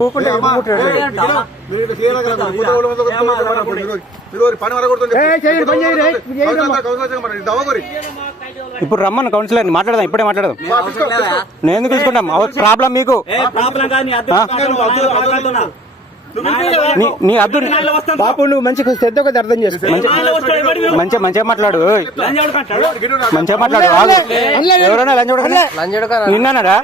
పని ఇప్పుడు రమ్మను కౌన్సిలర్ మాట్లాడదాం, ఇప్పుడే మాట్లాడదాం. నేను ఎందుకు తీసుకుంటాం? ప్రాబ్లం మీకు నీ అద్దు బాపు, నువ్వు మంచిగా శ్రద్ధ ఒకటి అర్థం చేసుకో. మంచిగా మాట్లాడు, మంచిగా మాట్లాడు. ఎవరైనా లంచోడక నిన్నారా?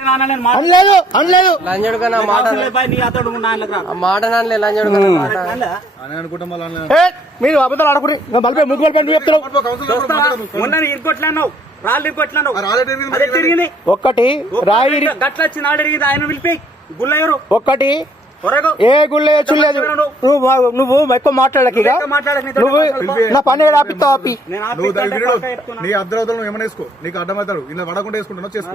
మీరు అబద్ధాలు ఆడుకుని ముగ్గు ఒక్కటి రాయి ఒక్కటి ఏ గుళ్ళే చూడలేదు. నువ్వు ఎక్కువ మాట్లాడక నువ్వు నా పని ఆపిస్తావు. ఆపి నీ అర్ధరావుతాలు నువ్వు ఏమైనా వేసుకో, నీకు అడ్డమవుతాడు. ఇలా పడకుండా వేసుకుంటున్నావు చేసుకో.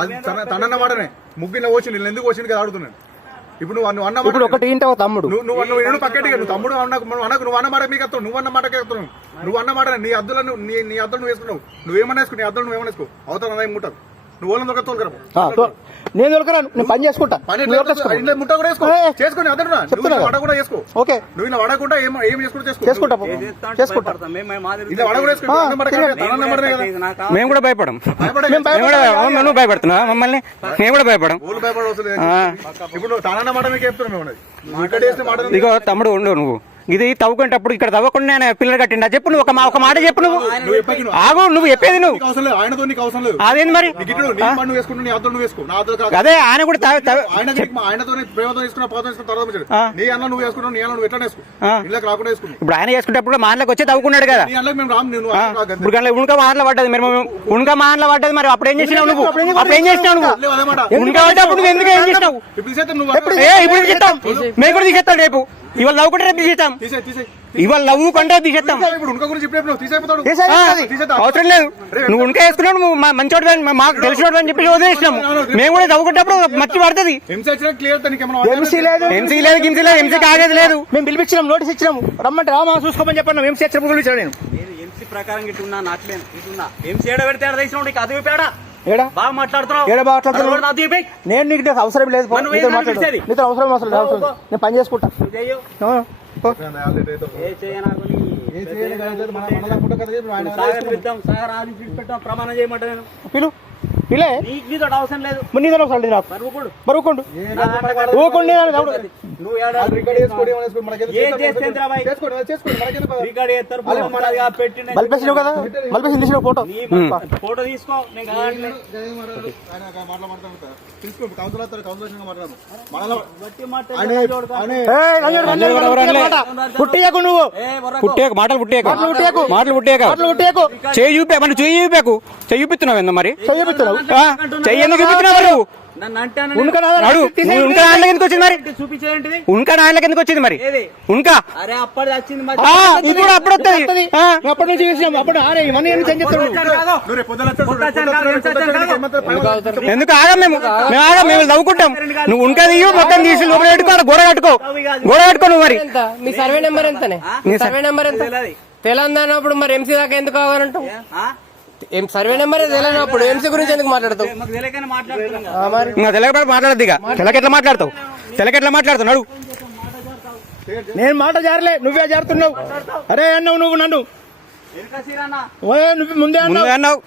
అది తనన్న వాడనే ముగ్గున వచ్చి నేను ఎందుకు వచ్చింది కదా ఆడుతున్నాను. ఇప్పుడు నువ్వు అన్న ఇప్పుడు ఒకటి ఇంటావు తమ్ముడు, నువ్వు పక్కటి నువ్వు తమ్ముడు నువ్వు అన్న మాట మీకు వస్తావు, నువ్వు అన్న మాటకే వస్తున్నావు. నువ్వు అన్న మాట నీ అద్దులను నీ అద్దలు నువ్వు వేసుకున్నావు. నువ్వేమన్నా వేసుకో, నీ అద్దలు నువ్వేమన్నా వేసుకో. అవుతావు అదే ముట్టారు. నువ్వు ఓళ్ళని దొరకరా? నేను దొరకరాను, నేను పని చేసుకుంటా. ముట్ట కూడా చేసుకుని అదన్నా వడ కూడా చేసుకో. ఓకే, నువ్వు ఇలా వడకుండా ఏం చేసుకుంటా చేసుకుంటా. మేము కూడా భయపడం, నువ్వు భయపడుతున్నా మమ్మల్ని. మేము కూడా భయపడం. ఇప్పుడు తన మాట మీకు చెప్తున్నాను. ఇగో తమ్ముడు ఉండు, నువ్వు ఇది తవ్వుకుంటప్పుడు ఇక్కడ తవ్వకుండా పిల్లలు కట్టిండా చెప్పు. నువ్వు ఒక మాట చెప్పు. నువ్వు ఆగు, నువ్వు చెప్పేది నువ్వు అదేంది మరి? అదే ఆయన కూడా ఇప్పుడు ఆయన చేసుకునేటప్పుడు మాటలకు వచ్చి తవ్వుకున్నాడు కదా. ఇప్పుడు ఉణక మాటలు పడ్డది, మీరు ఉణక మాటలు పడ్డది. మరి అప్పుడు ఏం చేసినావు నువ్వు? అప్పుడు ఏం చేసినావు నువ్వు? ఉణక పడ్డప్పుడు నువ్వు ఎందుకు ఏం చేసినావు? ఇప్పుడు తీసేస్తాం, మేము కూడా తీసేస్తాం. రేపు ఇవాళ నవ్వుకుంటే రేపు తీసేస్తాం. ఇవాళ నవ్వుకుంటే తీసేస్తాం. అవసరం లేదు. నువ్వు ఉనక వేసుకున్నావు, నువ్వు మంచోడు మాకు తెలిసినోడు అని చెప్పి వదిలేసినాము. మేము కూడా నవ్వుకుంటప్పుడు మర్చి పడుతుంది. ఎంసీ లేదు, ఎంసీ కాగేది లేదు. మేము పిలిపించినాం, నోటీస్ ఇచ్చినాము, రమ్మంటే రామా చూసుకోమని చెప్పాను. ఎంసీ వచ్చినప్పుడు పిలిచాను. నేను ఎంసీ ప్రకారం ఇటున్నా నాట్లేను ఇటున్నా ఎంసీ ఏడ పెడితే ఏడ తీసినాడు. నీకు అది పేడా బాగా మాట్లాడుతున్నావు. నేను నీకు అవసరం లేదు, నీతో అవసరం లేదు. నేను పని చేసుకుంటా. ప్రమాణం చేయమంటే నేను పిలు పిలే నీతో అవసరం లేదు. నీతో అవసరం లేదు. నాకు బరువుకోండు బల్పేసినావు కదా, బల్పేసి తీసిన ఫోటో ఫోటో తీసుకో. పుట్టియకు నువ్వు మాటలు పుట్టేకు చేయి చూపే మన చేయి చూపాకు చెయ్యి చూపిస్తున్నావు ఎంత మరి? చెయ్యి ఎందుకు చూపిస్తున్నావు నువ్వు? ఉనక నాయనకి ఎందుకు వచ్చింది మరి? ఉనక నాయనకి ఎందుకు వచ్చింది మరి? ఉనక ఇప్పుడు అప్పుడు వస్తుంది. అప్పటి నుంచి అప్పుడు ఎందుకు ఆగా? మేము మేము నవ్వుకుంటాం. నువ్వు ఉనక తీయు, మొత్తం తీసి లోపల పెట్టుకో, గోడ కట్టుకో నువ్వు. మరి మీ సర్వే నెంబర్ ఎంతనే? నీ సర్వే నెంబర్ ఎంత? తెలంగాణప్పుడు మరి ఎంసీ దాకా ఎందుకు కావాలంటావు? సర్వే నెంబర్ తెలియనప్పుడు ఎంసీ గురించి ఎందుకు మాట్లాడతావు? తెలగ మాట్లాడద్దు. ఇక తెలకెట్లా మాట్లాడతావు? నడు. నేను మాట జారలే, నువ్వే జారుతున్నావు. అరే అన్నావు నువ్వు నన్ను, నువ్వు ముందే అన్నావు.